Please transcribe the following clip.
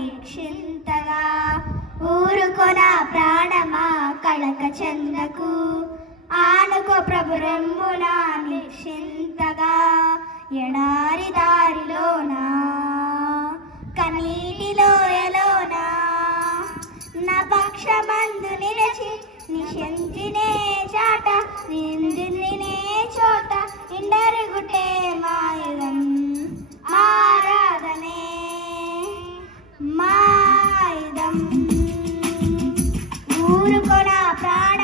నిక్షింతగా ఊరుకొన ప్రాణమా కళక చందకు ఆనుకో ప్రభు రెమ్మున నిక్షింతగా ఎడారి దారిలోనా కనీటిలోయలోనా నా పక్షమందు నిలిచి నిశంతినే చాట నిందినే చోట ఇండరుగుటే మాయుధం ఆరాధనే మాయుధం ఊరుకొన ప్రాణ